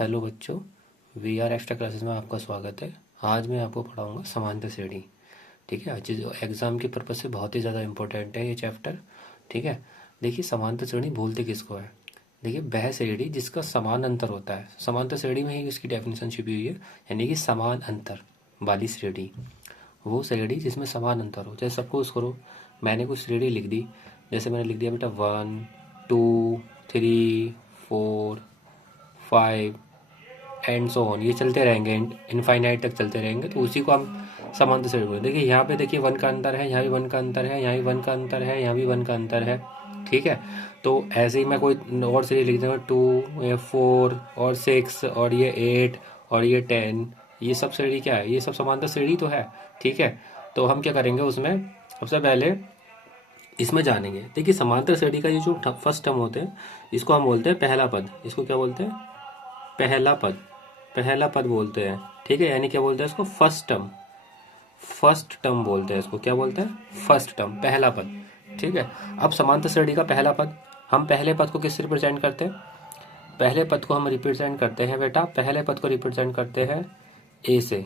Hello बच्चों। We are extra classes में आपका स्वागत है। आज मैं आपको पढ़ाऊंगा समांतर श्रेणी। ठीक है, आज जो एग्जाम के पर्पज से बहुत ही ज़्यादा इंपॉर्टेंट है ये चैप्टर। ठीक है, देखिए समांतर श्रेणी बोलते किसको है। देखिए, वह श्रेणी जिसका समान अंतर होता है। समांतर श्रेणी में ही इसकी डेफिनेशन छिपी हुई है, यानी कि समान अंतर वाली श्रेणी। वो श्रेणी जिसमें समान अंतर हो। जैसे सपोज करो मैंने कुछ श्रेणी लिख दी। जैसे मैंने लिख दिया बेटा 1 2 3 4 5 एंड सो ऑन, ये चलते रहेंगे, इनफाइनाइट तक चलते रहेंगे, तो उसी को हम समांतर श्रेणी बोलते हैं। देखिए यहाँ पे देखिए 1 का अंतर है, यहाँ भी 1 का अंतर है, यहाँ भी 1 का अंतर है, यहाँ भी 1 का अंतर है। ठीक है, तो ऐसे ही मैं कोई और श्रेणी लिख दूँगा 2 या 4 और 6 और ये 8 और ये 10। ये सब श्रेणी क्या है? ये सब समांतर श्रेणी तो है। ठीक है, तो हम क्या करेंगे उसमें, सबसे पहले इसमें जानेंगे। देखिए समांतर श्रेणी का ये जो फर्स्ट टर्म होते हैं इसको हम बोलते हैं पहला पद। इसको क्या बोलते हैं? पहला पद। पहला पद बोलते हैं। ठीक है, यानी क्या बोलते हैं इसको? First term. फर्स्ट टर्म बोलते हैं इसको। क्या बोलते हैं? फर्स्ट टर्म, पहला पद। ठीक है, अब समांतर श्रेणी का पहला पद, हम पहले पद को किससे रिप्रेजेंट करते हैं? पहले पद को हम रिप्रेजेंट करते हैं बेटा, पहले पद को रिप्रेजेंट करते हैं ए से।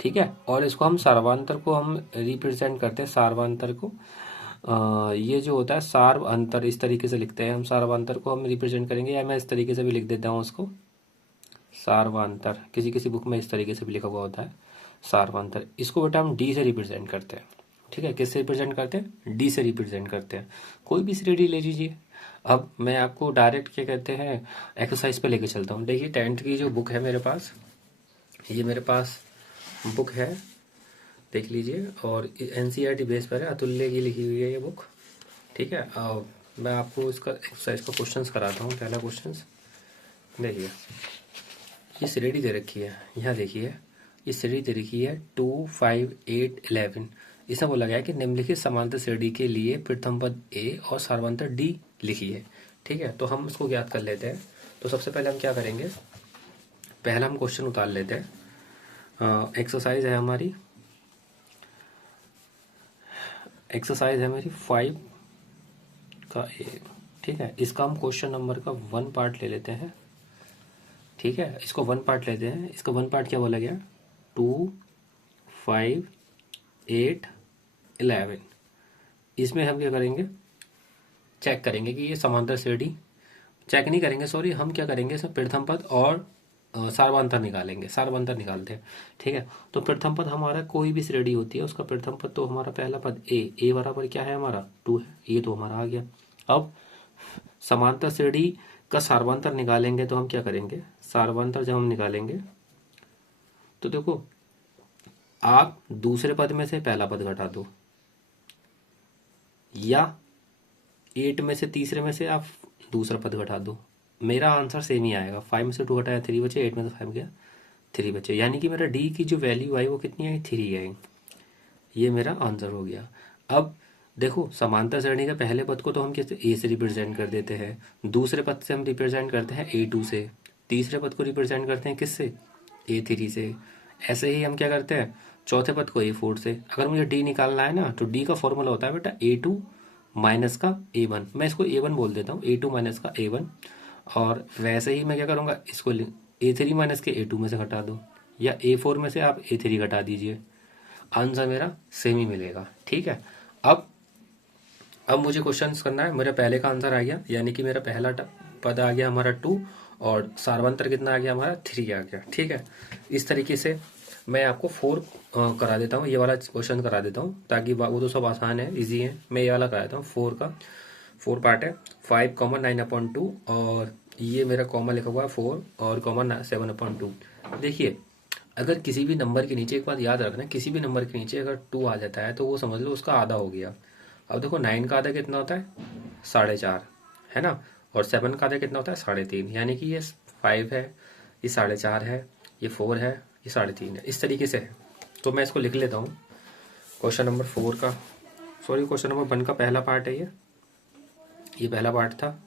ठीक है, और इसको हम सार्वांतर को हम रिप्रेजेंट करते हैं, सार्वांतर को। ये जो होता है सार्व अंतर, इस तरीके से लिखते हैं हम। सार्वांतर को हम रिप्रेजेंट करेंगे, या मैं इस तरीके से भी लिख देता हूँ उसको, सार्वांतर। किसी किसी बुक में इस तरीके से भी लिखा हुआ होता है सार्वांतर। इसको बेटा हम डी से रिप्रेजेंट करते हैं। ठीक है, किससे रिप्रेजेंट करते हैं? डी से रिप्रेजेंट करते हैं। कोई भी श्रेणी ले लीजिए। अब मैं आपको डायरेक्ट क्या कहते हैं, एक्सरसाइज पे लेके चलता हूँ। देखिए 10th की जो बुक है मेरे पास, ये मेरे पास बुक है, देख लीजिए। और एनसीईआरटी बेस पर है, अतुल्य की लिखी हुई है ये बुक। ठीक है, मैं आपको इसका एक्सरसाइज का क्वेश्चंस कराता हूँ। पहला क्वेश्चंस देखिए, ये श्रेणी दे रखी है, यहाँ देखिए ये श्रेणी दे रखी है 2 5 8 11। इसमें बोला गया है कि निम्नलिखित समांतर श्रेणी के लिए प्रथम पद ए और सार्वंतर डी लिखी है। ठीक है, तो हम इसको ज्ञात कर लेते हैं। तो सबसे पहले हम क्या करेंगे, पहला हम क्वेश्चन उतार लेते हैं। एक्सरसाइज है हमारी, एक्सरसाइज है मेरी 5 का ए। ठीक है, इसका हम क्वेश्चन नंबर का 1 पार्ट ले लेते हैं। ठीक है, इसको 1 पार्ट लेते हैं। इसका 1 पार्ट क्या बोला गया? 2 5 8 11। इसमें हम क्या करेंगे, चेक करेंगे कि ये समांतर श्रेणी, चेक नहीं करेंगे सॉरी, हम क्या करेंगे इसमें प्रथम पद और सार्वंतर निकालेंगे। सार्वंतर निकालते हैं। ठीक है, तो प्रथम पद हमारा कोई भी श्रेणी होती है उसका प्रथम पद तो हमारा पहला पद ए बराबर क्या है हमारा? 2 है। ये तो हमारा आ गया। अब समांतर श्रेणी का सार्वंतर निकालेंगे तो हम क्या करेंगे, सार्वंतर जब हम निकालेंगे तो देखो, आप दूसरे पद में से पहला पद घटा दो, या 8 में से तीसरे में से आप दूसरा पद घटा दो। मेरा आंसर सेम ही आएगा। 5 में से 2 घटाया 3 बचे, 8 में से 5 गया 3 बचे, यानी कि मेरा डी की जो वैल्यू आई वो कितनी आई? 3 आई। ये मेरा आंसर हो गया। अब देखो, समांतर श्रेणी के पहले पद को तो हम कैसे ए से रिप्रेजेंट कर देते हैं, दूसरे पद से हम रिप्रेजेंट करते हैं A2 से, तीसरे पद को रिप्रेजेंट करते हैं किससे? A3 से। ऐसे ही हम क्या करते हैं, चौथे पद को A4 से। अगर मुझे डी निकालना है ना, तो डी का फॉर्मूला होता है बेटा A2 माइनस का A1। मैं इसको A1 बोल देता हूँ, A2 माइनस का A1। और वैसे ही मैं क्या करूँगा, इसको A3 माइनस के A2 में से घटा दो, या A4 में से आप A3 घटा दीजिए, आंसर मेरा सेम ही मिलेगा। ठीक है, अब मुझे क्वेश्चन करना है। मेरा पहले का आंसर आ गया, यानी कि मेरा पहला पद आ गया हमारा 2, और सार्वंतर कितना आ गया हमारा? 3 आ गया। ठीक है, इस तरीके से मैं आपको 4 करा देता हूँ, ये वाला क्वेश्चन करा देता हूँ, ताकि वो तो सब आसान है, इजी है। मैं ये वाला करा देता हूँ 4 का। 4 पार्ट है, 5 कॉमन 9/2, और ये मेरा कॉमन लिखा हुआ है 4, और कॉमन 7/2। देखिए, अगर किसी भी नंबर के नीचे, एक बात याद रखना, किसी भी नंबर के नीचे अगर 2 आ जाता है तो वो समझ लो उसका आधा हो गया। अब देखो 9 का आधा कितना होता है? 4.5, है ना। और 7 का आधा कितना होता है? 3.5। यानी कि ये 5 है, ये 4.5 है, ये 4 है, ये 3.5 है, इस तरीके से है। तो मैं इसको लिख लेता हूँ। क्वेश्चन नंबर 4 का, सॉरी क्वेश्चन नंबर 1 का पहला पार्ट है ये पहला पार्ट था।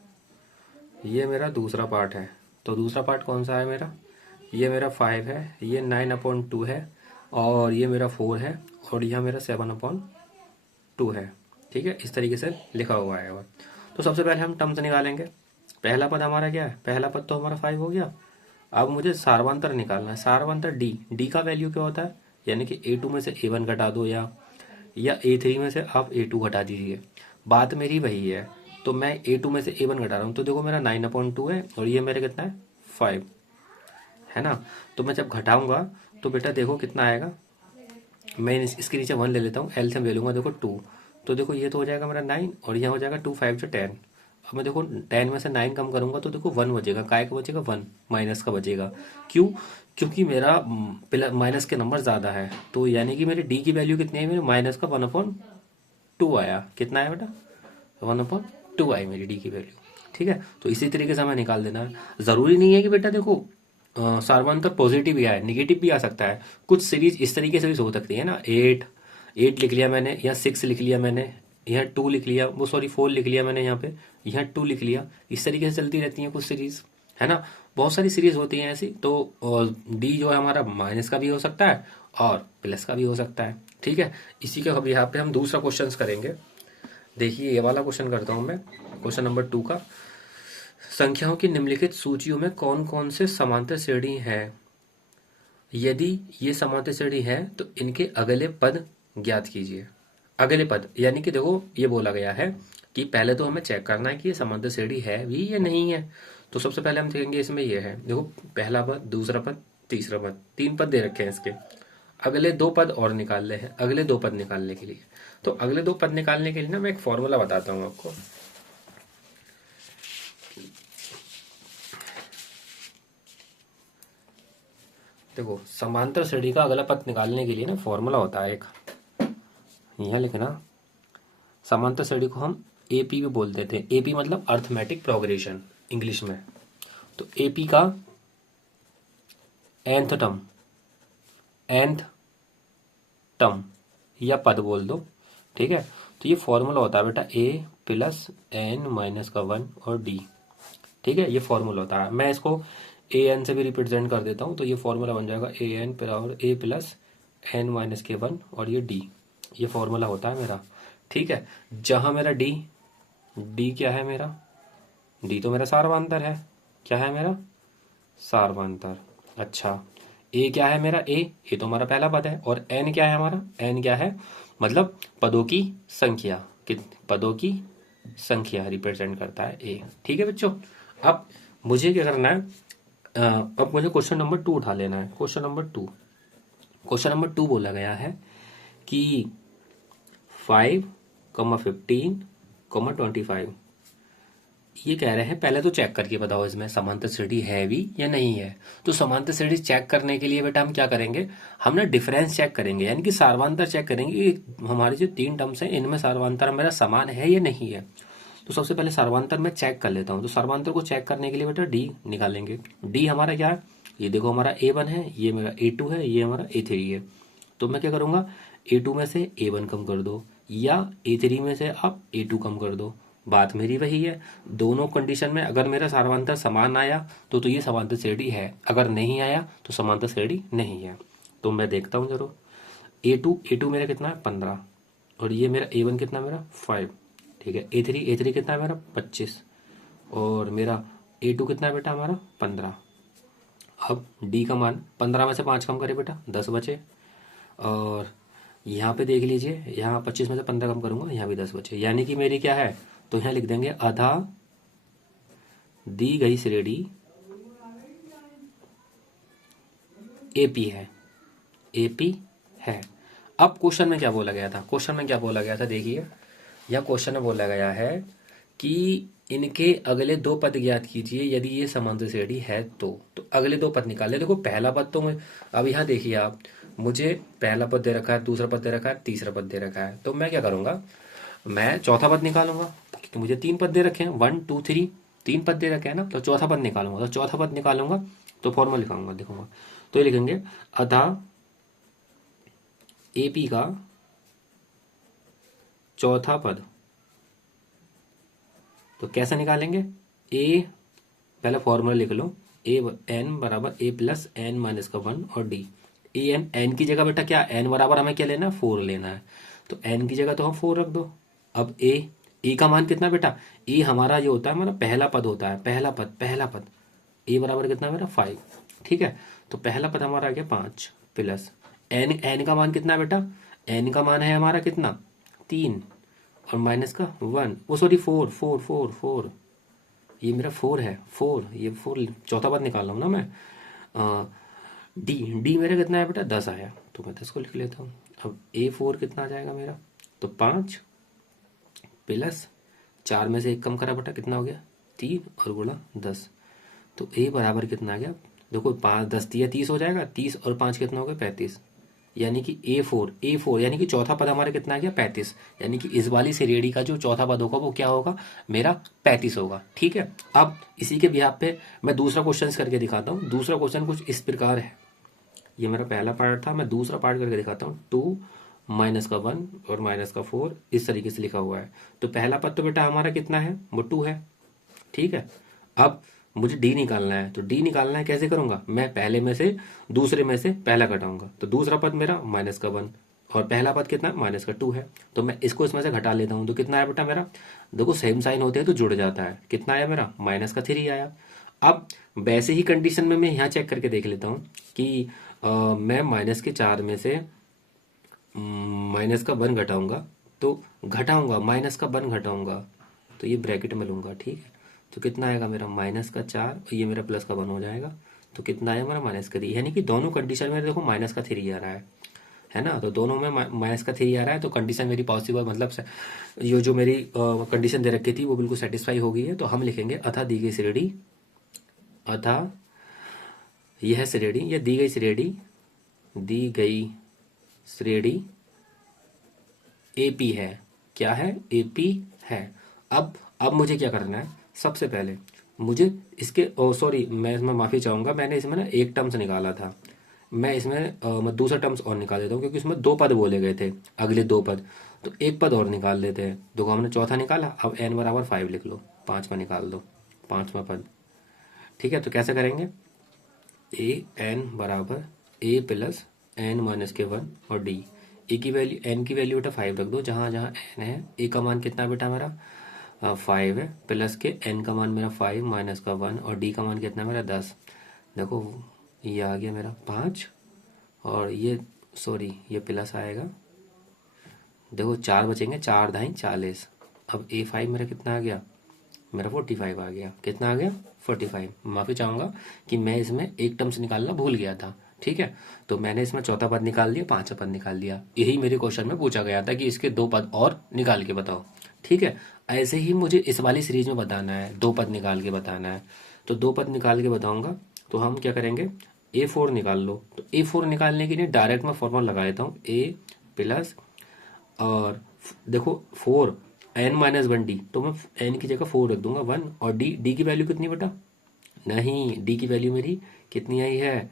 ये मेरा दूसरा पार्ट है। तो दूसरा पार्ट कौन सा है मेरा? ये मेरा 5 है, ये 9/2 है, और ये मेरा 4 है, और यह मेरा 7/2 है। ठीक है, इस तरीके से लिखा हुआ है। और तो सबसे पहले हम टर्म्स निकालेंगे। पहला पद हमारा क्या है? पहला पद तो हमारा 5 हो गया, अब मुझे सारवांतर निकालना है, सारवांतर डी, डी का वैल्यू क्या होता है, यानी कि ए टू में से ए वन घटा दो, या ए थ्री में से आप ए टू घटा दीजिए, बात मेरी वही है। तो मैं ए टू में से ए वन घटा रहा हूँ, तो देखो मेरा 9/2 है और ये मेरे कितना है 5, है ना। तो मैं जब घटाऊंगा तो बेटा देखो कितना आएगा, मैं इसके नीचे 1 ले लेता हूँ, एलसीएम ले लूंगा, देखो 2, तो देखो ये तो हो जाएगा मेरा 9 और यहाँ हो जाएगा 2 5 से 10। अब मैं देखो 10 में से 9 कम करूंगा तो देखो 1 बचेगा, काय का बचेगा 1, माइनस का बचेगा। क्यों? क्योंकि मेरा माइनस के नंबर ज़्यादा है, तो यानी कि मेरी डी की वैल्यू कितनी है, मेरे माइनस का 1/2 आया, कितना है बेटा 1/2 आई मेरी डी की वैल्यू। ठीक है, तो इसी तरीके से हमें निकाल देना है। ज़रूरी नहीं है कि बेटा देखो सार्वंतर पॉजिटिव भी आए, निगेटिव भी आ सकता है। कुछ सीरीज इस तरीके से भी हो सकती है ना, 8 लिख लिया मैंने, या 6 लिख लिया मैंने, यहाँ 2 लिख लिया, वो सॉरी 4 लिख लिया मैंने यहाँ पे, यहाँ 2 लिख लिया, इस तरीके से चलती रहती हैं कुछ सीरीज, है ना। बहुत सारी सीरीज होती हैं ऐसी। तो डी जो है हमारा माइनस का भी हो सकता है और प्लस का भी हो सकता है। ठीक है, इसी का अब यहाँ पे हम दूसरा क्वेश्चन करेंगे। देखिए ये वाला क्वेश्चन करता हूँ मैं, क्वेश्चन नंबर 2 का। संख्याओं की निम्नलिखित सूचियों में कौन कौन से समांतर श्रेणी है? यदि ये समांतर श्रेणी है तो इनके अगले पद ज्ञात कीजिए। अगले पद यानी कि देखो ये बोला गया है कि पहले तो हमें चेक करना है कि ये समांतर श्रेणी है भी या नहीं है। तो सबसे पहले हम देखेंगे इसमें ये है, देखो पहला पद, दूसरा पद, तीसरा पद, 3 पद दे रखे हैं इसके। अगले 2 पद और निकाल ले हैं, अगले 2 पद निकालने के लिए। तो अगले 2 पद निकालने के लिए ना मैं एक फॉर्मूला बताता हूँ आपको। देखो समांतर श्रेणी का अगला पद निकालने के लिए ना फॉर्मूला होता है एक, यहाँ लिखना। समांतर श्रेणी को हम एपी भी बोल देते हैं, एपी मतलब अर्थमेटिक प्रोग्रेशन इंग्लिश में। तो एपी का nth टर्म या पद बोल दो, ठीक है। तो ये फॉर्मूला होता है बेटा a प्लस n माइनस का 1 और d, ठीक है, ये फॉर्मूला होता है। मैं इसको ए एन से भी रिप्रेजेंट कर देता हूँ, तो ये फॉर्मूला बन जाएगा ए एन और ए प्लस एन माइनस के 1 और ये डी, ये फॉर्मूला होता है मेरा। ठीक है, जहाँ मेरा डी, डी क्या है मेरा, डी तो मेरा सारवांतर है, क्या है मेरा सारवांतर। अच्छा, ए क्या है मेरा, ए तो हमारा पहला पद है, और एन क्या है हमारा, एन क्या है मतलब पदों की संख्या, पदों की संख्या रिप्रेजेंट करता है ए। ठीक है बच्चों, अब मुझे क्या करना है, अब मुझे क्वेश्चन नंबर 2 उठा लेना है। क्वेश्चन नंबर 2 बोला गया है कि 5, 15, 25, ये कह रहे हैं पहले तो चेक करके बताओ इसमें समांतर श्रेणी है भी या नहीं है। तो समांतर श्रेणी चेक करने के लिए बेटा हम क्या करेंगे, हम ना डिफरेंस चेक करेंगे, यानी कि सारवांतर चेक करेंगे कि हमारी जो 3 टर्म्स हैं इनमें सारवांतर मेरा समान है या नहीं है। तो सबसे पहले सारवांतर मैं चेक कर लेता हूँ। तो सारवांतर को चेक करने के लिए बेटा डी निकालेंगे। डी हमारा क्या है, ये देखो हमारा A1 है, ये मेरा A2 है, ये हमारा A3 है। तो मैं क्या करूँगा, A2 में से A1 कम कर दो, या A3 में से आप A2 कम कर दो, बात मेरी वही है। दोनों कंडीशन में अगर मेरा सारवांतर समान आया तो ये समांतर श्रेणी है, अगर नहीं आया तो समांतर श्रेणी नहीं है। तो मैं देखता हूँ जरूर, A2 मेरा कितना है 15, और ये मेरा A1 कितना है मेरा 5, ठीक है। A3 कितना है मेरा 25, और मेरा A2 कितना है बेटा हमारा 15। अब D का मान 15 में से 5 कम करे बेटा 10 बचे, और यहाँ पे देख लीजिए, यहाँ 25 में से 15 कम करूंगा, यहाँ भी 10 बचे, यानी कि मेरी क्या है, तो यहाँ लिख देंगे आधा दी गई श्रेणी एपी है, एपी है। अब क्वेश्चन में क्या बोला गया था, देखिए यह क्वेश्चन में बोला गया है कि इनके अगले 2 पद ज्ञात कीजिए यदि ये समांतर श्रेणी है तो अगले 2 पद निकाले। देखो पहला पद तो अब यहाँ देखिए आप, मुझे पहला पद दे रखा है, दूसरा पद दे रखा है, तीसरा पद दे रखा है। तो मैं क्या करूंगा, मैं चौथा पद निकालूंगा, क्योंकि मुझे 3 पद दे रखे हैं, 1 2 3, 3 पद दे रखे हैं ना। तो चौथा पद निकालूंगा, तो फॉर्मूला लिखाऊंगा, देखूंगा तो ये लिखेंगे अतः एपी का चौथा पद। तो कैसे निकालेंगे, ए पहले फॉर्मूला लिख लो, ए एन बराबर ए प्लस एन माइनस का 1 और डी। ए एन की जगह बेटा क्या, एन बराबर हमें क्या लेना है 4 लेना है, तो एन की जगह तो हम 4 रख दो। अब ए का मान कितना बेटा, ए हमारा जो होता है हमारा पहला पद होता है, पहला पद ए बराबर कितना मेरा 5। ठीक है, तो पहला पद हमारा आ गया 5 प्लस एन, एन का मान कितना है बेटा, एन का मान है हमारा कितना 3 और माइनस का 1, वो सॉरी 4 4 4 4, ये मेरा 4 है 4, ये 4 चौथा पद निकाल रहा हूँ ना मैं। डी, डी मेरा कितना है बेटा 10 आया, तो मैं 10 को लिख लेता हूँ। अब A4 कितना आ जाएगा मेरा, तो 5 प्लस 4 में से 1 कम करा बेटा कितना हो गया 3 और गुणा 10, तो A बराबर कितना आ गया, देखो 5 10 दिया 30 हो जाएगा, 30 और 5 कितना हो गया 35, यानी कि A4 यानी कि चौथा पद हमारा कितना आ गया 35, यानी कि इस वाली श्रेणी का जो चौथा पद होगा वो क्या होगा मेरा 35 होगा। ठीक है, अब इसी के बिहाफ पे मैं दूसरा क्वेश्चन करके दिखाता हूँ। दूसरा क्वेश्चन कुछ इस प्रकार है, ये मेरा पहला पार्ट था, मैं दूसरा पार्ट करके दिखाता हूँ। 2 माइनस का 1 और माइनस का 4 इस तरीके से लिखा हुआ है। तो पहला पद तो बेटा हमारा कितना है, वो 2 है। ठीक है, अब मुझे डी निकालना है, तो डी निकालना है कैसे करूंगा, मैं पहले में से दूसरे में से पहला घटाऊंगा, तो दूसरा पद मेरा माइनस का 1 और पहला पद कितना माइनस का 2 है, तो मैं इसको इसमें से घटा लेता हूँ, तो कितना है बेटा मेरा, देखो सेम साइन होते हैं तो जुड़ जाता है, कितना आया मेरा माइनस का 3 आया। अब वैसे ही कंडीशन में मैं यहाँ चेक करके देख लेता हूँ कि मैं माइनस के 4 में से माइनस का 1 घटाऊंगा, तो घटाऊंगा माइनस का 1 घटाऊंगा, तो ये ब्रैकेट में लूंगा। ठीक है, तो कितना आएगा मेरा माइनस का 4 और ये मेरा प्लस का 1 हो जाएगा, तो कितना आया मेरा माइनस का 3, यानी कि दोनों कंडीशन में देखो माइनस का 3 आ रहा है ना, तो दोनों में माइनस का 3 आ रहा है, तो कंडीशन मेरी पॉसिबल मतलब ये जो मेरी कंडीशन दे रखी थी वो बिल्कुल सेटिस्फाई हो गई है। तो हम लिखेंगे अथा दी गई श्रेणी, अथा यह श्रेणी, यह दी गई श्रेणी, दी गई श्रेणी एपी है, क्या है एपी है। अब मुझे क्या करना है, सबसे पहले मुझे इसके सॉरी मैं इसमें माफ़ी चाहूँगा, मैंने इसमें ना एक टर्म्स निकाला था, मैं इसमें मैं दूसरा टर्म्स और निकाल देता हूँ, क्योंकि इसमें 2 पद बोले गए थे, अगले 2 पद, तो एक पद और निकाल लेते हैं। देखो हमने चौथा निकाला, अब n बराबर 5 लिख लो, 5वां निकाल दो, 5वां पद। ठीक है, तो कैसे करेंगे, ए एन बराबर ए प्लस एन माइनस के 1 और डी, ए की वैल्यू एन की वैल्यू बेटा 5 रख दो जहाँ जहाँ एन है, ए का मान कितना बेटा मेरा 5 है, प्लस के एन का मान मेरा 5 माइनस का 1 और डी का मान कितना मेरा 10। देखो ये आ गया मेरा 5 और ये सॉरी ये प्लस आएगा, देखो 4 बचेंगे, 4 दाई 40। अब A5 मेरा कितना आ गया, मेरा 45 आ गया, कितना आ गया 45। माफ़ी चाहूँगा कि मैं इसमें एक टर्म्स निकालना भूल गया था। ठीक है, तो मैंने इसमें चौथा पद निकाल लिया, 5वां पद निकाल लिया, यही मेरे क्वेश्चन में पूछा गया था कि इसके 2 पद और निकाल के बताओ। ठीक है, ऐसे ही मुझे इस वाली सीरीज में बताना है, 2 पद निकाल के बताना है, तो 2 पद निकाल के बताऊंगा। तो हम क्या करेंगे, A4 निकाल लो, तो A4 निकालने के लिए डायरेक्ट मैं फॉर्मूला लगा देता हूँ, A प्लस और देखो 4 n माइनस 1 डी, तो मैं n की जगह 4 रख दूंगा 1, और डी, डी की वैल्यू कितनी बेटा, नहीं डी की वैल्यू मेरी कितनी आई है,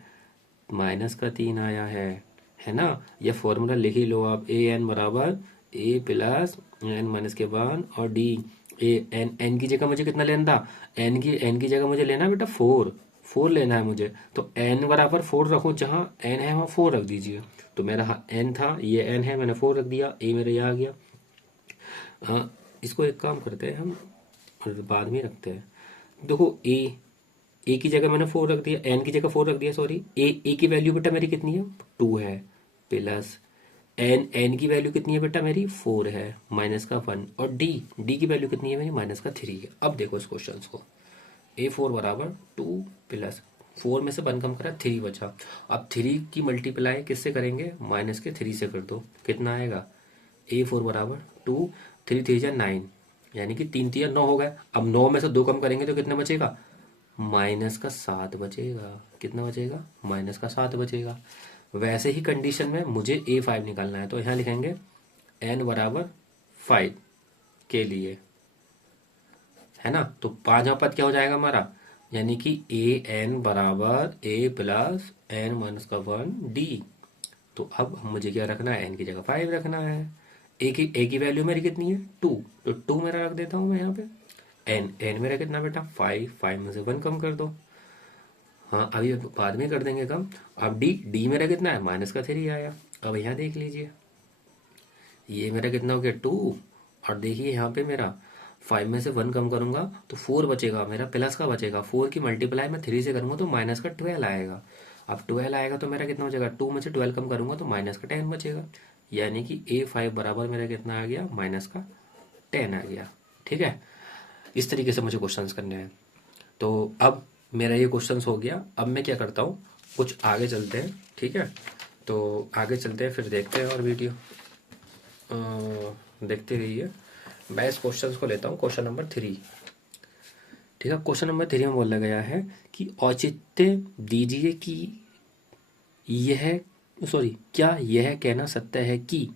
माइनस का 3 आया है ना। यह फॉर्मूला लिख ही लो आप, ए एन बराबर ए प्लस एन माइनस के 1 और डी, ए एन, एन की जगह मुझे कितना लेना था, एन की जगह मुझे लेना है बेटा 4 लेना है मुझे, तो n बराबर 4 रखो, जहाँ n है वहाँ 4 रख दीजिए, तो मेरा n था, ये n है, मैंने 4 रख दिया, a मेरे यहाँ आ गया। इसको एक काम करते हैं हम, और बाद में रखते हैं। देखो ए की जगह मैंने 4 रख दिया, n की जगह 4 रख दिया, सॉरी ए की वैल्यू बेटा मेरी कितनी है 2 है, प्लस एन की वैल्यू कितनी है बेटा मेरी 4 है, माइनस का 1, और डी की वैल्यू कितनी है मेरी माइनस का 3 है। अब देखो इस क्वेश्चन को, A4 बराबर 2 प्लस 4 में से 1 कम करा 3 बचा, अब 3 की मल्टीप्लाई किससे करेंगे, माइनस के 3 से कर दो, कितना आएगा A4 बराबर 2, 3 3 जा 9, यानी कि 3 3 9 हो गए। अब 9 में से 2 कम करेंगे तो कितना बचेगा, माइनस का 7 बचेगा, कितना बचेगा माइनस का 7 बचेगा। वैसे ही कंडीशन में मुझे A5 निकालना है, तो यहाँ लिखेंगे n बराबर 5 के लिए, है ना, तो 5वां पद क्या हो जाएगा हमारा, यानी कि ए एन बराबर ए प्लस एन माइनस का 1 डी। तो अब मुझे क्या रखना है, एन की जगह 5 रखना है, ए की वैल्यू मेरी कितनी है 2, तो 2 मेरा रख देता हूँ मैं यहाँ पे, एन मेरा कितना बेटा 5 में से 1 कम कर दो, हाँ अभी बाद में कर देंगे कम। अब डी मेरा कितना है माइनस का 3 आया। अब यहाँ देख लीजिए, ये मेरा कितना हो गया 2, और देखिए यहाँ पे मेरा 5 में से 1 कम करूंगा तो 4 बचेगा, मेरा प्लस का बचेगा। 4 की मल्टीप्लाई मैं 3 से करूंगा तो माइनस का 12 आएगा। अब 12 आएगा तो मेरा कितना बचेगा, 2 में से 12 कम करूंगा तो माइनस का 10 बचेगा। यानी कि A5 बराबर मेरा कितना आ गया, माइनस का 10 आ गया। ठीक है, इस तरीके से मुझे क्वेश्चंस करने हैं। तो अब मेरा ये क्वेश्चंस हो गया। अब मैं क्या करता हूँ, कुछ आगे चलते हैं। ठीक है, तो आगे चलते हैं, फिर देखते हैं और वीडियो देखते रहिए। मैं इस क्वेश्चन को लेता हूँ, क्वेश्चन नंबर 3। ठीक है, क्वेश्चन नंबर 3 में बोला गया है कि औचित्य दीजिए कि यह क्या यह कहना सत्य है कि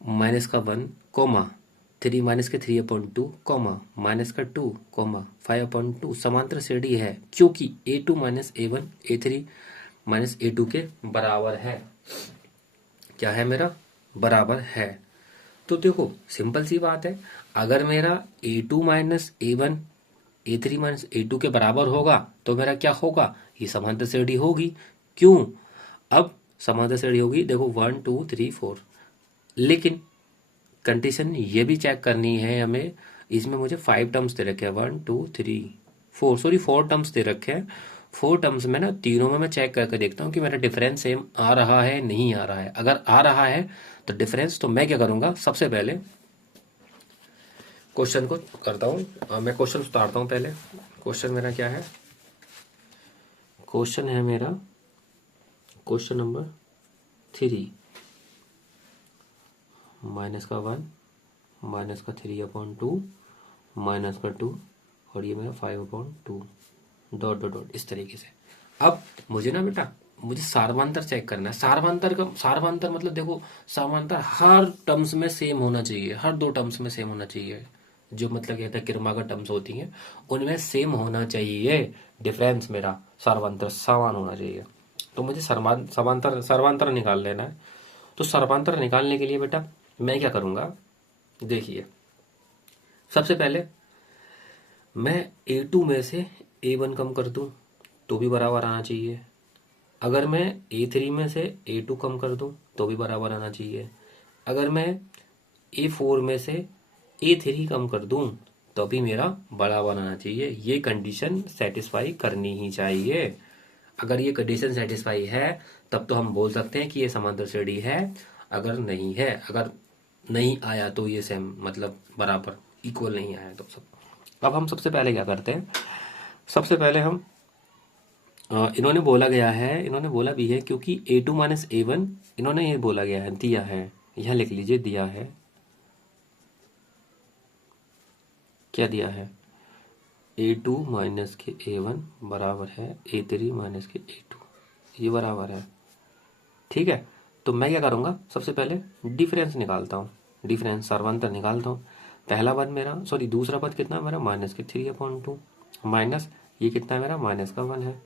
माइनस का 1 कोमा 3 माइनस के 3/2 कोमा माइनस का 2 कोमा 5/2 समांतर श्रेणी है क्योंकि A2 minus A1 A3 minus A2 के बराबर है। क्या है मेरा, बराबर है। तो देखो सिंपल सी बात है, अगर मेरा A2 minus A1 A3 minus A2 के बराबर होगा तो मेरा क्या होगा, ये समांतर श्रेणी होगी। क्यों, अब समांतर श्रेणी होगी, देखो 1 2 3 4, लेकिन कंडीशन ये भी चेक करनी है हमें। इसमें मुझे 5 टर्म्स दे रखे हैं, 1 2 3 4, सॉरी 4 टर्म्स दे रखे हैं। 4 टर्म्स में ना तीनों में मैं चेक करके देखता हूँ कि मेरा डिफरेंस सेम आ रहा है नहीं आ रहा है। अगर आ रहा है तो डिफरेंस, तो मैं क्या करूंगा, सबसे पहले क्वेश्चन को करता हूँ। मैं क्वेश्चन उतारता हूँ पहले। क्वेश्चन मेरा क्या है, क्वेश्चन है मेरा क्वेश्चन नंबर 3, माइनस का 1 माइनस का 3/2 माइनस का 2 और ये मेरा 5/2 डॉट डॉट डॉट, इस तरीके से। अब मुझे ना बेटा, मुझे सारवांतर चेक करना है। सारवांतर मतलब देखो, सारवांतर हर टर्म्स में सेम होना चाहिए, हर 2 टर्म्स में सेम होना चाहिए। जो मतलब कहता है किरमागत टर्म्स होती हैं उनमें सेम होना चाहिए। डिफरेंस मेरा सारवांतर समान होना चाहिए। तो मुझे सर्वांतर निकाल लेना है। तो सर्वांतर निकालने के लिए बेटा मैं क्या करूंगा, देखिए सबसे पहले मैं A2 में से A1 कम कर दूं तो भी बराबर आना चाहिए। अगर मैं A3 में से A2 कम कर दूं तो भी बराबर आना चाहिए। अगर मैं A4 में से A3 कम कर दूं तो भी मेरा बराबर आना चाहिए। ये कंडीशन सेटिस्फाई करनी ही चाहिए। अगर ये कंडीशन सेटिस्फाई है तब तो हम बोल सकते हैं कि ये समांतर श्रेणी है। अगर नहीं है, अगर नहीं आया तो ये सेम मतलब बराबर इक्वल नहीं आया तो सब। अब हम सबसे पहले क्या करते हैं, सबसे पहले हम इन्होंने बोला गया है, इन्होंने बोला भी है क्योंकि A2 माइनस A1 इन्होंने ये बोला गया है, दिया है, यहाँ लिख लीजिए दिया है। क्या दिया है, A2 माइनस के A1 बराबर है A3 माइनस के A2, ये बराबर है। ठीक है, तो मैं क्या करूँगा, सबसे पहले डिफरेंस निकालता हूँ, डिफरेंस सर्वांतर निकालता हूँ। पहला पद मेरा, सॉरी दूसरा पद कितना मेरा, माइनस के 3/2 माइनस ये कितना है मेरा, माइनस का 1 है।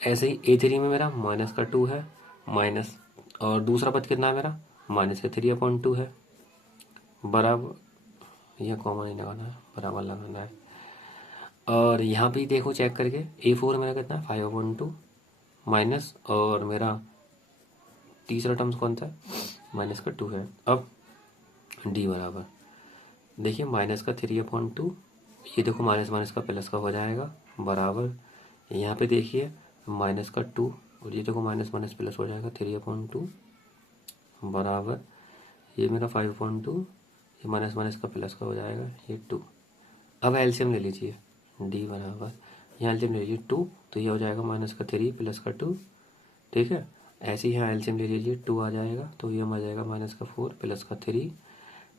ऐसे ही A3 में मेरा माइनस का 2 है, माइनस और दूसरा पद कितना है मेरा, माइनस के 3/2 है। बराबर, यह कॉमन नहीं लगाना है, बराबर लगाना है। और यहाँ पे देखो चेक करके A4 मेरा कितना है, 5/2 माइनस और मेरा तीसरा टर्म्स कौन सा है, माइनस का 2 है। अब D बराबर, देखिए माइनस का 3/2, ये देखो माइनस माइनस का प्लस का हो जाएगा, बराबर यहाँ पे देखिए माइनस का 2 और ये देखो माइनस माइनस प्लस हो जाएगा 3/2 बराबर ये मेरा 5/2, ये माइनस माइनस का प्लस का हो जाएगा ये 2। अब एलसीएम ले लीजिए, D बराबर यहाँ एलसीएम ले लीजिए 2 तो ये हो जाएगा माइनस का 3 प्लस का 2। ठीक है, ऐसे ही यहाँ एलसीएम ले लीजिए 2 आ जाएगा तो ये आ जाएगा माइनस का 4 प्लस का 3।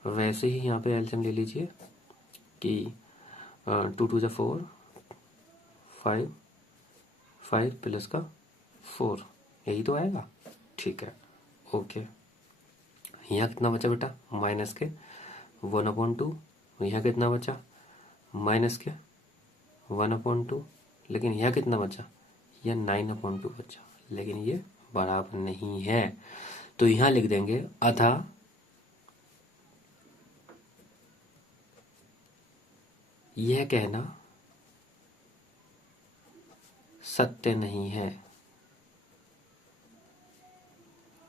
वैसे ही यहाँ पे एलसीएम ले लीजिए कि 2 2 4 5 5 प्लस का 4, यही तो आएगा। ठीक है, ओके। यहाँ कितना बचा बेटा, माइनस के 1/2, यहाँ कितना बचा, माइनस के 1/2, लेकिन यहाँ कितना बचा, यह 9/2 बचा, लेकिन ये बराबर नहीं है। तो यहाँ लिख देंगे अतः यह कहना सत्य नहीं है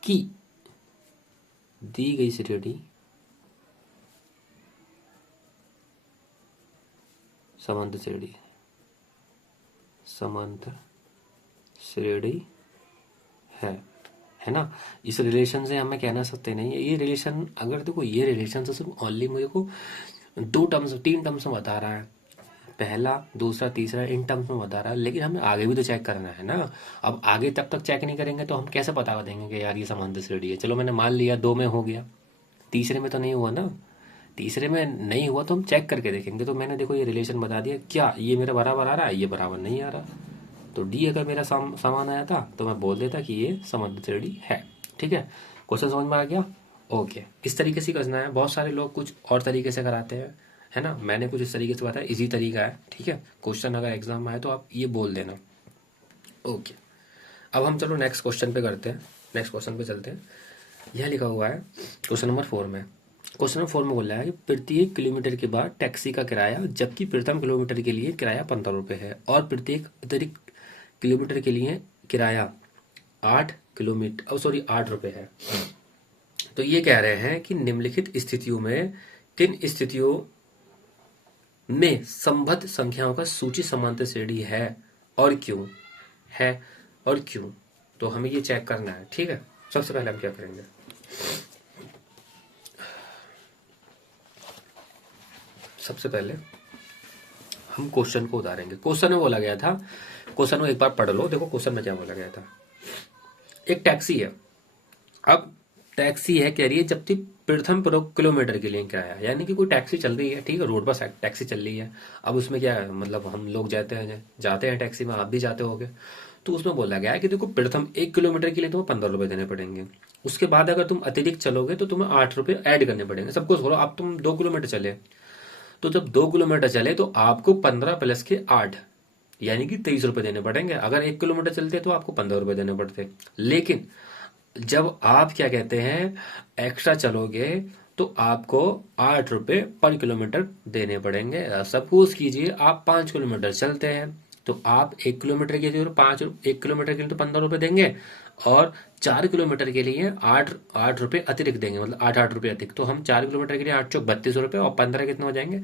कि दी गई श्रेणी समांतर श्रेणी, समांतर श्रेणी है ना। इस रिलेशन से हमें कहना सकते नहीं है ये रिलेशन, अगर देखो ये रिलेशन से सिर्फ ओनली मुझे को तीन टर्म्स में बता रहा है, पहला दूसरा तीसरा इन टर्म्स में बता रहा है, लेकिन हमें आगे भी तो चेक करना है ना। अब आगे तब तक चेक नहीं करेंगे तो हम कैसे पता देंगे कि यार ये समांतर श्रेणी है। चलो मैंने मान लिया 2 में हो गया, तीसरे में तो नहीं हुआ ना। तीसरे में नहीं हुआ तो हम चेक करके देखेंगे। तो मैंने देखो ये रिलेशन बता दिया, क्या ये मेरा बराबर आ रहा है, ये बराबर नहीं आ रहा। तो डी अगर मेरा समान आया था तो मैं बोल देता कि ये समांतर श्रेणी है। ठीक है, क्वेश्चन समझ में आ गया। ओके, इस तरीके से करना है। बहुत सारे लोग कुछ और तरीके से कराते हैं, है ना। मैंने कुछ इस तरीके से बताया, इजी तरीका है। ठीक है, क्वेश्चन अगर एग्जाम में आए तो आप ये बोल देना। ओके, अब हम चलो नेक्स्ट क्वेश्चन पे करते हैं, नेक्स्ट क्वेश्चन पे चलते हैं। यह लिखा हुआ है क्वेश्चन नंबर 4 में। क्वेश्चन नंबर 4 में बोल रहा है कि प्रत्येक किलोमीटर के बाद टैक्सी का किराया, जबकि प्रथम किलोमीटर के लिए किराया 15 रुपये है और प्रत्येक अतिरिक्त किलोमीटर के लिए किराया 8 रुपये है। तो ये कह रहे हैं कि निम्नलिखित स्थितियों में किन स्थितियों में संबद्ध संख्याओं का सूची समांतर श्रेणी है और क्यों है और क्यों। तो हमें ये चेक करना है। ठीक है, सबसे पहले हम क्या करेंगे, सबसे पहले हम क्वेश्चन को उतारेंगे। क्वेश्चन में बोला गया था, क्वेश्चन को एक बार पढ़ लो। देखो क्वेश्चन में क्या बोला गया था। एक टैक्सी है, अब टैक्सी है कह रही है जबकि प्रथम किलोमीटर के लिए किराया, यानी कि कोई टैक्सी चल रही है, ठीक है, रोड पर टैक्सी चल रही है। अब उसमें क्या है, मतलब हम लोग जाते हैं टैक्सी में, आप भी जाते होगे। तो उसमें बोला गया है कि देखो प्रथम 1 किलोमीटर के लिए तुम्हें 15 रुपए देने पड़ेंगे। उसके बाद अगर तुम अतिरिक्त चलोगे तो तुम्हें 8 रुपए ऐड करने पड़ेंगे। सबको छोड़ो, अब तुम 2 किलोमीटर चले, तो जब 2 किलोमीटर चले तो आपको 15 प्लस के 8 यानी कि 23 रुपए देने पड़ेंगे। अगर 1 किलोमीटर चलते तो आपको 15 रुपए देने पड़ते। लेकिन जब आप क्या कहते हैं एक्स्ट्रा चलोगे तो आपको 8 रुपए पर किलोमीटर देने पड़ेंगे। सपोज कीजिए आप 5 किलोमीटर चलते हैं तो आप 1 किलोमीटर के लिए 1 किलोमीटर के लिए तो 15 रुपए देंगे और 4 किलोमीटर के लिए 8 रुपए अतिरिक्त देंगे, मतलब 8 रुपए अतिरिक्त। तो हम 4 किलोमीटर के लिए 8 चौक 32 रुपए और 15 कितने हो जाएंगे,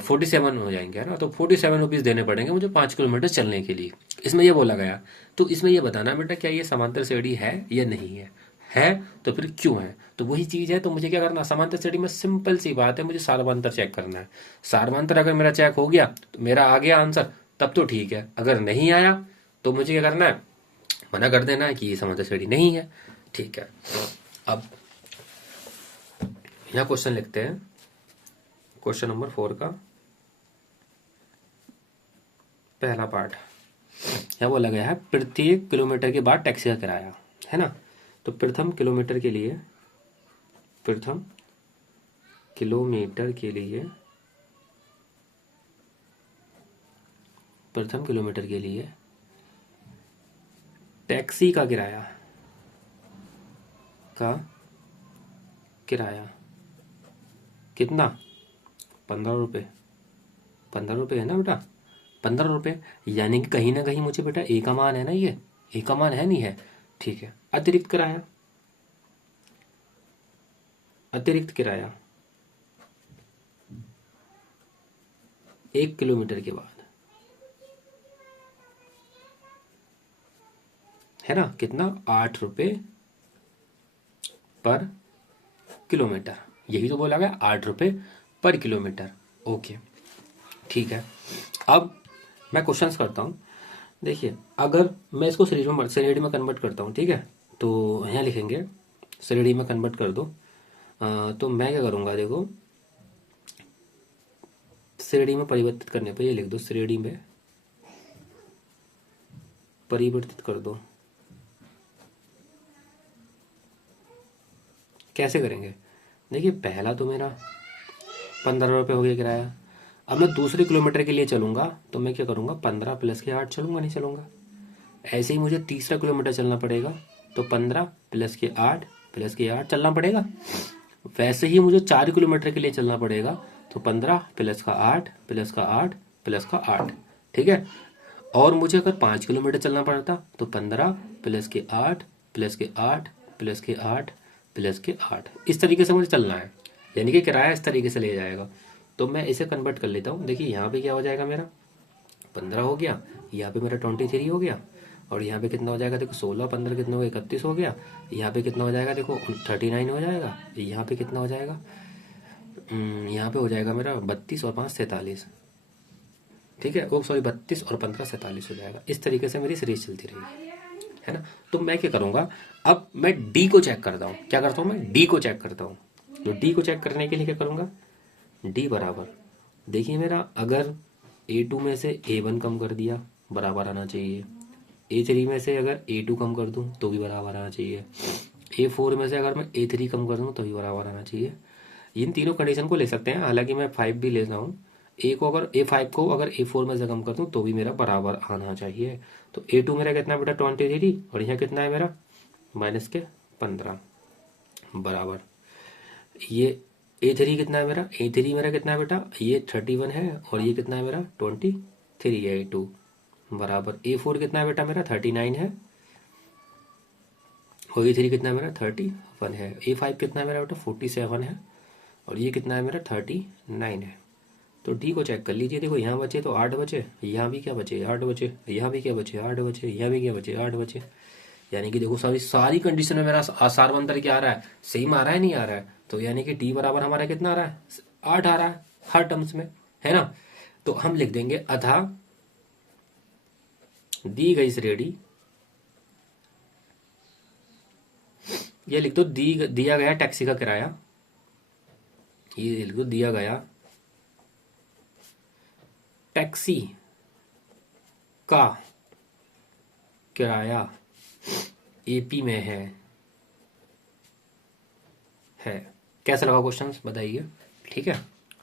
47 हो जाएंगे, है ना। तो 47 रुपीज देने पड़ेंगे मुझे 5 किलोमीटर चलने के लिए। इसमें यह बोला गया। तो इसमें यह बताना बेटा क्या ये समांतर श्रेणी है या नहीं है तो फिर क्यों है। तो वही चीज है, तो मुझे क्या करना, समांतर श्रेणी में सिंपल सी बात है, मुझे सार्वंतर चेक करना है। सार्वंतर अगर मेरा चेक हो गया तो मेरा आ गया आंसर, तब तो ठीक है। अगर नहीं आया तो मुझे क्या करना है, मना कर देना है कि ये समांतर श्रेणी नहीं है। ठीक है, अब यहां क्वेश्चन लिखते हैं, क्वेश्चन नंबर 4 का पहला पार्ट। यह बोला गया है प्रत्येक किलोमीटर के बाद टैक्सी का किराया, है ना। तो प्रथम किलोमीटर के लिए टैक्सी का किराया कितना, 15 रुपये। 15 रुपये है ना बेटा, 15 रुपये, यानी कि कहीं ना कहीं मुझे बेटा ए का मान है ना, ये ए का मान है नहीं है। ठीक है, अतिरिक्त किराया 1 किलोमीटर के बाद, है ना, कितना, 8 रुपये पर किलोमीटर। यही तो बोला गया, 8 रुपये पर किलोमीटर। ओके, ठीक है। अब मैं क्वेश्चंस करता हूँ। देखिए, अगर मैं इसको श्रेणी में कन्वर्ट करता हूँ, ठीक है, तो यहाँ लिखेंगे श्रेणी में कन्वर्ट कर दो। तो मैं क्या करूँगा, देखो श्रेणी में परिवर्तित करने पे ये लिख दो, श्रेणी में परिवर्तित कर दो। कैसे करेंगे, देखिए पहला तो मेरा 15 रुपये हो गया किराया। अब मैं दूसरे किलोमीटर के लिए चलूंगा तो मैं क्या करूंगा, 15 प्लस के 8 चलूंगा, नहीं चलूंगा। ऐसे ही मुझे तीसरा किलोमीटर चलना पड़ेगा तो 15 प्लस के 8 चलना पड़ेगा। वैसे ही मुझे 4 किलोमीटर के लिए चलना पड़ेगा तो 15 प्लस का 8 प्लस का 8 प्लस का 8। ठीक है, और मुझे अगर 5 किलोमीटर चलना पड़ता तो 15 प्लस के 8 प्लस के 8 प्लस के 8 प्लस के 8। इस तरीके से मुझे चलना है, यानी कि किराया इस तरीके से ले जाएगा। तो मैं इसे कन्वर्ट कर लेता हूँ। देखिए यहाँ पे क्या हो जाएगा मेरा 15 हो गया, यहाँ पे मेरा 23 हो गया, और यहाँ पे कितना हो जाएगा देखो 16 15 कितना हो गया 31 हो गया, यहाँ पे कितना हो जाएगा देखो 39 हो जाएगा, यहाँ पे कितना हो जाएगा यहाँ पे हो जाएगा मेरा 32 और 5 43। ठीक है, ओ सॉरी 32 और 15 47 हो जाएगा। इस तरीके से मेरी सीरीज चलती रहेगी, है ना। तो मैं क्या करूँगा, अब मैं डी को चेक करता हूँ। क्या करता हूँ मैं, डी को चेक करता हूँ। तो डी को चेक करने के लिए क्या करूँगा, डी बराबर, देखिए मेरा अगर A2 में से A1 कम कर दिया बराबर आना चाहिए, A3 में से अगर A2 कम कर दूं तो भी बराबर आना चाहिए, A4 में से अगर मैं A3 कम कर दूं तो भी बराबर आना चाहिए। इन तीनों कंडीशन को ले सकते हैं, हालांकि मैं 5 भी ले रहा हूँ। A5 को अगर A4 में से कम कर दूं तो भी मेरा बराबर आना चाहिए। तो A2 मेरा कितना बेटा 23, और यहाँ कितना है मेरा माइनस के 15 बराबर, ये A3 कितना है मेरा, A3 मेरा कितना है बेटा, ये 31 है, और ये कितना है मेरा 23 है A2 बराबर। A4 कितना है बेटा मेरा 39 है, और A3 कितना है मेरा 31 है। A5 कितना है मेरा बेटा 47 है, और ये कितना है मेरा 39 है। तो डी को चेक कर लीजिए, देखो यहाँ बचे तो 8 बचे, यहाँ भी क्या बचे 8 बचे, यहाँ भी क्या बचे 8 बचे, यहाँ भी क्या बचे 8 बचे। यानी कि देखो सारी कंडीशन में मेरा आसार अंतर क्या आ रहा है, सेम आ रहा है, नहीं आ रहा है। तो यानी कि डी बराबर हमारा कितना आ रहा है 8 आ रहा है हर टर्म्स में, है ना। तो हम लिख देंगे अतः दी गई श्रेणी, ये लिख दो दिया गया टैक्सी का किराया, ये लिख दो दिया गया टैक्सी का किराया एपी में है। कैसा लगा क्वेश्चन बताइए, ठीक है।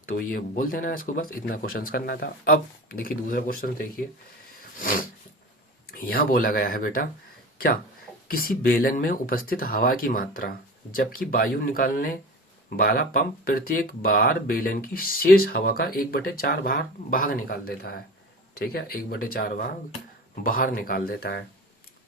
तो ये बोल देना इसको, बस इतना क्वेश्चन करना था। अब देखिए दूसरा क्वेश्चन देखिए, यहाँ बोला गया है बेटा क्या, किसी बेलन में उपस्थित हवा की मात्रा जबकि वायु निकालने वाला पंप प्रत्येक बार बेलन की शेष हवा का 1/4 भाग निकाल देता है। ठीक है, 1/4 भाग बाहर निकाल देता है।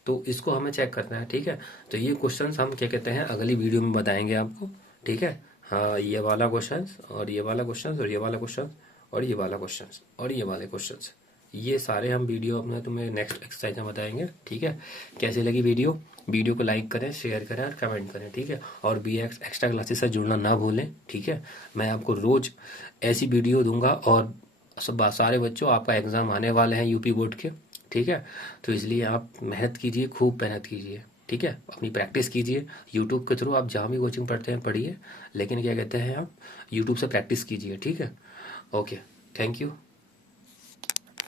तो इसको हमें चेक करना है, ठीक है। तो ये क्वेश्चंस हम क्या कहते हैं अगली वीडियो में बताएंगे आपको, ठीक है। हाँ, ये वाला क्वेश्चन और ये वाला क्वेश्चन और ये वाला क्वेश्चन और ये वाला क्वेश्चन और ये वाले क्वेश्चन, ये सारे हम वीडियो अपने तुम्हें नेक्स्ट एक्सरसाइज में बताएंगे, ठीक है। कैसी लगी वीडियो को लाइक करें, शेयर करें और कमेंट करें, ठीक है। और BX एक्स्ट्रा क्लासेस से जुड़ना ना भूलें, ठीक है। मैं आपको रोज ऐसी वीडियो दूंगा, और सब सारे बच्चों आपका एग्जाम आने वाले हैं यूपी बोर्ड के, ठीक है। तो इसलिए आप मेहनत कीजिए, खूब मेहनत कीजिए, ठीक है। अपनी प्रैक्टिस कीजिए यूट्यूब के थ्रू, आप जहाँ भी कोचिंग पढ़ते हैं पढ़िए, लेकिन क्या कहते हैं आप यूट्यूब से प्रैक्टिस कीजिए, ठीक है। Okay, thank you.